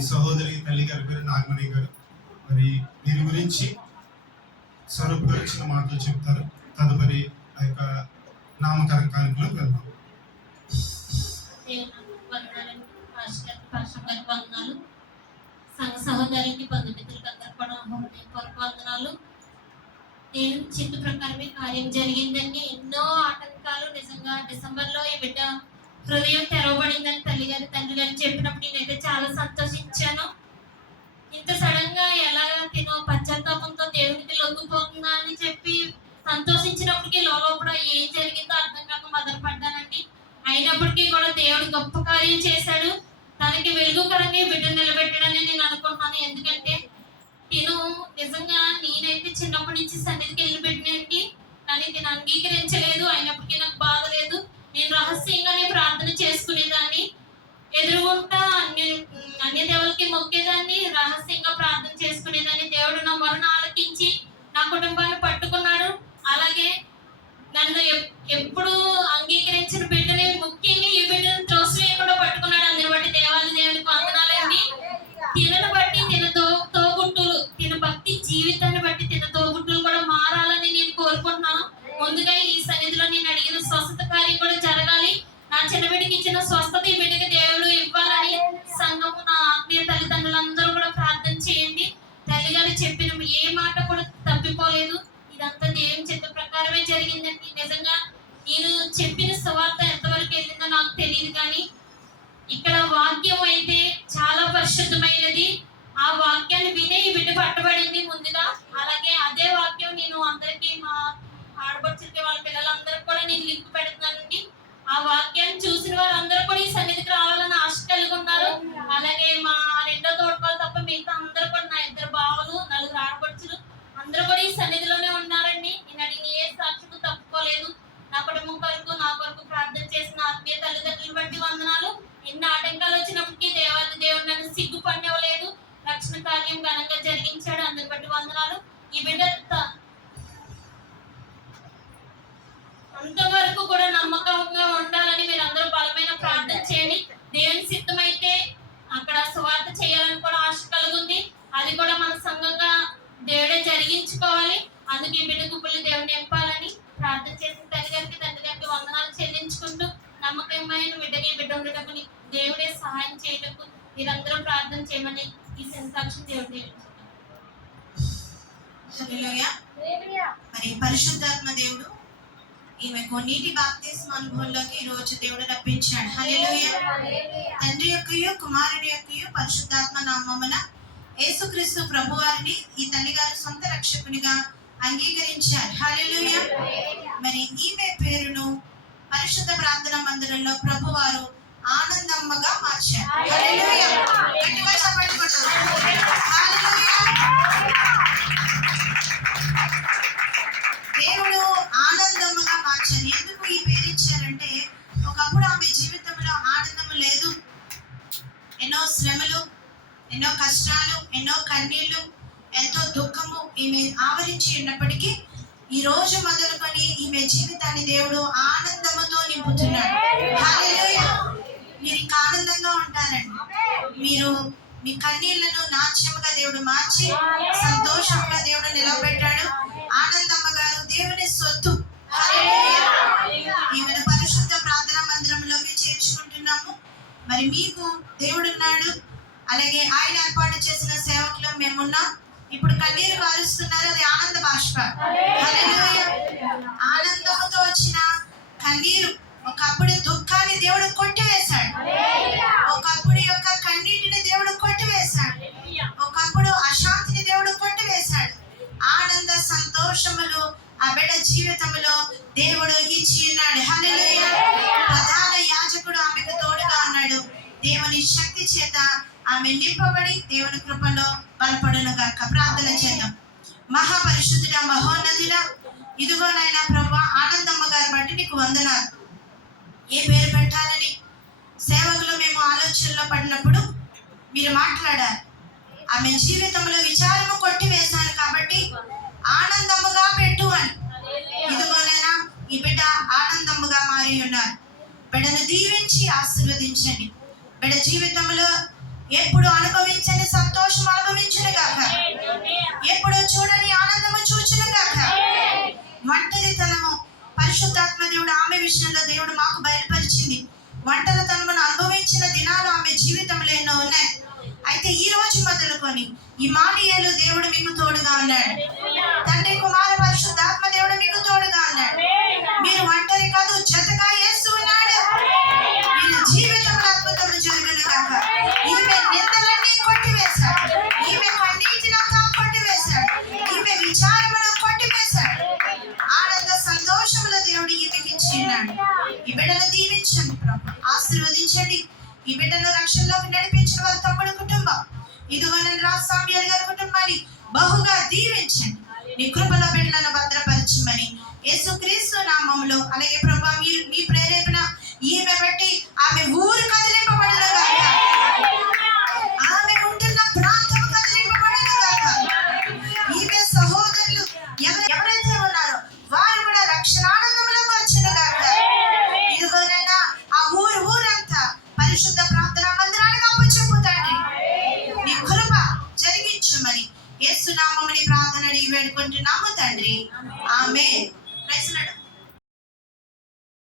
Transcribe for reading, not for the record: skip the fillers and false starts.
ఈ సహోదరి తల్లి గారి పేరు నాగమణి గారు. మరి దీని గురించి స్వరూప్ గారు చిన్న మాటలు చెప్తారు. తదుపరి ఆ యొక్క నామకరణ కార్యక్రమం వెళ్దాం. సంఘ సహోదరులకి బంధుమిత్రులకు అందరూ కూడా హృదయపూర్వక వందనాలు. నేను చిత్త ప్రకారమే కార్యం జరిగిందండి. ఎన్నో ఆటంకాలు నిజంగా డిసెంబర్లో ఈ బిడ్డ హృదయం తెరవబడిందని తల్లి గారు తండ్రి గారు చెప్పినప్పుడు నేనైతే చాలా సంతోషించాను. ఇంత సడన్ గా ఎలా తినో పశ్చాత్తాపంతో దేవునికి లొంగిపోతుందా అని చెప్పి సంతోషించినప్పటికీ లోపల ఏం జరిగిందో అర్థం కాక మదనపడ్డానండి. అయినప్పటికీ కూడా దేవుడు గొప్ప కార్యం చేశాడు. తనకి వెలుగుకరంగా బిడ్డ నిలబెట్టాడని నేను అనుకుంటున్నాను. ఎందుకంటే తిను నిజంగా నేనైతే చిన్నప్పటి నుంచి సన్నిధికి వెళ్ళి పెట్టినండి, కానీ తిను అంగీకరించలేదు. అయినప్పటికీ నాకు బాధ లేదు. నేను రహస్యంగానే ప్రార్థన చేసుకునేదాన్ని, ఎదురుగుంటా అన్య దేవులకి మొక్కేదాన్ని, రహస్యంగా ప్రార్థన చేసుకునేదాన్ని. దేవుడు నా మరణ ఆలకించి నా కుటుంబాన్ని పట్టుకున్నాడు. అలాగే నన్ను ఎప్పుడు అంగీకరించిన బిడ్డని, ముఖ్యంగా ఈ బిడ్డను త్రోసివేయకుండా పట్టుకున్నాడు. అందుని బట్టి దేవాది దేవునికి వందనాలండి. తినను బట్టి తిన తోగుట్టులు, తిన భక్తి జీవితాన్ని బట్టి తిన తోగుట్టులు కూడా మారాలని నేను కోరుకుంటున్నాను. ముందుగా ఈ సన్నిధిలో నేను అడిగిన స్వస్థత కార్యం కూడా జరగాలి. నా చిన్న బిడ్డకి ఇచ్చిన స్వస్థత ఈ బిడ్డకి దేవుడు ఇవ్వాలని సంఘము, నా ఆత్మీయ తల్లిదండ్రులందరూ కూడా ప్రార్థన చేయండి. తల్లి గారు చెప్పిన ఏ మాట కూడా తప్పిపోలేదు. ఇదంతా దేవుని చిత్త ప్రకారమే జరిగిందండి. నిజంగా నేను చెప్పిన సువార్త ఎంతవరకు వెళ్ళిందో నాకు తెలియదు, కానీ ఇక్కడ వాక్యం అయితే చాలా పరిశుద్ధమైనది. ఆ వాక్యాన్ని వినే ఈ బిడ్డ పట్టబడింది ముందుగా. అలాగే అదే వాక్యం నేను అందరికీ, మా ఆడపడుచులకి, వాళ్ళ పిల్లలందరికీ కూడా నేను లింక్ పెడుతున్నానండి. ఆ వాక్యాన్ని చూసిన వారందరూ కూడా ఈ సన్నిధికి రావాలని ఆశ కలిగి ఉన్నారు. అలాగే మా రెండో తోటపాలు తప్ప మిగతా అందరూ కూడా, నా ఇద్దరు బావలు, నలుగురు ఆడపడుచులు అందరూ కూడా ఈ సన్నిధిలోనే ఉన్నారండి. నేను అడిగిన ఏ సాక్షికు తప్పుకోలేదు. నా కుటుంబం కొరకు, నా కొరకు ప్రార్థన చేసిన ఆత్మీయ తల్లిదండ్రులు బట్టి వందనాలు. ఎన్ని ఆటంకాలు వచ్చినప్పటికీ దేవాది దేవుడు నన్ను సిగ్గుపడలేదు. రక్షణ కార్యం ఘనంగా జరిగించాడు. అందరి బట్టి వందనాలు. ఈ బిడ్డ అంతవరకు కూడా నమ్మకంగా ఉండాలని మీరు అందరూ బలమైన ప్రార్థన చేయండి. దేవుని సిద్ధమైతే అక్కడ సువార్త చేయాలని కూడా ఆశ కలుగుంది. అది కూడా మన సంఘంగా దేవుడే జరిగించుకోవాలి. అందుకే ఈ బిడ్డ గుప్పుల్ని దేవుడిని నింపాలని ప్రార్థన చేసిన తల్లి గారికి, తండ్రి గారికి వందనాలు చెల్లించుకుంటూ, నమ్మకమైన బిడ్డకి బిడ్డ ఉండటకు దేవుడే సహాయం చేయటకు మీరందరూ ప్రార్థన చేయమని ఈ సంసాక్షి దేవుడి. మరి పరిశుద్ధాత్మ దేవుడు ఈమెకు నీటి బాప్తిస్మ అనుభవంలోకి ఈ రోజు దేవుడు రప్పించాడు. హల్లెలూయా. తండ్రి యొక్కయు కుమారుని యొక్కయు పరిశుద్ధాత్మ నామమున యేసుక్రీస్తు ప్రభువారిని ఈ తల్లిగారు సొంత రక్షకునిగా అంగీకరించారు. హల్లెలూయా. మరి ఈమె పేరును పరిశుద్ధ ప్రార్థన మందిరంలో ప్రభువారు ఆనందమ్మగా మార్చారు. హల్లెలూయా. గట్టిగా చప్పట్లు కొట్టాలి. హల్లెలూయా. దేవుడు ఆనందమ్మగా మార్చారు. ఎందుకు ఈ పేరు ఇచ్చారంటే, ఒకప్పుడు ఆమె జీవితంలో ఆనందం లేదు. ఎన్నో శ్రమలు, ఎన్నో కష్టాలు, ఎన్నో కన్నీళ్లు, ఎంతో దుఃఖము ఈమె ఆవరించి ఉన్నప్పటికీ ఈ రోజు మొదలుకొని ఈమె జీవితాన్ని దేవుడు ఆనందముతో నింపుతున్నాడు. హల్లెలూయా. మీరు ఇంకా ఆనందంగా ఉంటారండి. మీరు మీ కన్నీళ్లను నాట్యముగా దేవుడు మార్చి సంతోషంగా దేవుడు నిలబెట్టాడు. ఆనందమ్మ గారు దేవుని సొత్తు. హల్లెలూయా. ఈమెను పరిశుద్ధ ప్రార్థనా మందిరంలోకి చేర్చుకుంటున్నాము. మరి మీకు దేవుడున్నాడు. అలాగే ఆయన ఏర్పాటు చేసిన సేవకులు మేమున్నాం. ఇప్పుడు కన్నీరు కారుస్తున్నారు, అది ఆనంద బాష్ప. హల్లెలూయా. ఆనందంతో వచ్చిన కన్నీరు ఒకప్పుడు దుఃఖాన్ని దేవుడు కొట్టివేశాడు. ఒకప్పుడు యొక్క కన్నీటిని దేవుడు కొట్టివేశాడు. ఒకప్పుడు అశాంతిని దేవుడు కొట్టివేశాడు. ఆనంద సంతోషములు ఆ బిడ్డ జీవితంలో దేవుడు ఇచ్చి ఉన్నాడు. హల్లెలూయా. ప్రధాన యాజకుడు ఆమెకు తోడుగా ఉన్నాడు. దేవుని శక్తి చేత ఆమె నింపబడి దేవుని కృపలో బలపడును గాక. ప్రార్థన చేద్దాం. మహాపరిశుద్ధుడా, మహోన్నతుడా, ఇదిగో నాయనా ప్రభువా, ఆనందమ్మ గారి బట్టి నీకు వందనాలు. ఏ పేరు పెట్టాలని సేవకులు మేము ఆలోచనలో పడినప్పుడు మీరు మాట్లాడారు. ఆమె జీవితంలో విచారము కొట్టివేశాను కాబట్టి ఆనందముగా పెట్టు అని. ఇదిగోనైనా ఈ బిడ్డ ఆనందముగా మారి ఉన్నారు. బిడ్డను దీవించి ఆశీర్వదించండి. బిడ్డ జీవితంలో ఎప్పుడు అనుభవించని సంతోషం అనుభవించును గాక. ఎప్పుడు చూడని ఆనందము చూచును గాక. ఒంటరితనము పరిశుద్ధాత్మ దేవుడు ఆమె విషయంలో దేవుడు మాకు బయలుపరిచింది. ఒంటరితనమును అనుభవించిన దినాలు ఆమె జీవితంలో ఎన్నో ఉన్నాయి. అయితే ఈ రోజు మొదలుకొని ఈ మానియాలు దేవుడు మీకు తోడుగా ఉన్నాడు. తండ్రి కుమార పరిశుద్ధాత్మ దేవుడు మీకు తోడుగా ఉన్నాడు. మీరు ఒంటరి కాదు, జతగా యేసు ఉన్నాడు. మీరు జీవితంలో అద్భుతములు జరుగును గాక. ఈమె నిందలన్నీ కొట్టివేశాడు. ఈమె కన్నీటినంతా కొట్టివేశాడు. ఈమె విచారమును కొట్టివేశాడు. ఆనంద సంతోషముల దేవుడు ఈమెకి ఇచ్చి ఉన్నాడు. ఈ బిడ్డను దీవించండి ప్రభు, ఆశీర్వదించండి. ఈ బిడ్డను రక్షణలోకి నడిపించిన వారి తమ్ముడు కుటుంబం, ఇదిగోనని రాసామ్యాలు గారి కుటుంబాన్ని బహుగా దీవించండి. నీ కృపలో బిడ్డలను భద్రపరచమని యేసుక్రీస్తు నామములో, అలాగే ప్రభు మీరు మీ ప్రేరేపణ ఈమె బట్టి ఆమె ఊరు కదిలింపబడును గాక. ఆమె ఉంటున్న ప్రాంతం కదిలింపబడును గాక. ఈమె సహోదరులు ఎవరైతే ఉన్నారో వారు కూడా రక్షణానందంలోకి వచ్చును గాక. ఇదిగోనైనా ఆ ఊరంతా పరిశుద్ధ ప్రార్థనా మందిరానికి అప్పచెప్పుతండి. నీ కృప జరిగించమని యేసు నామమున ప్రార్థన వేడుకుంటున్నాము తండ్రి. ఆమేన్. Praise lord.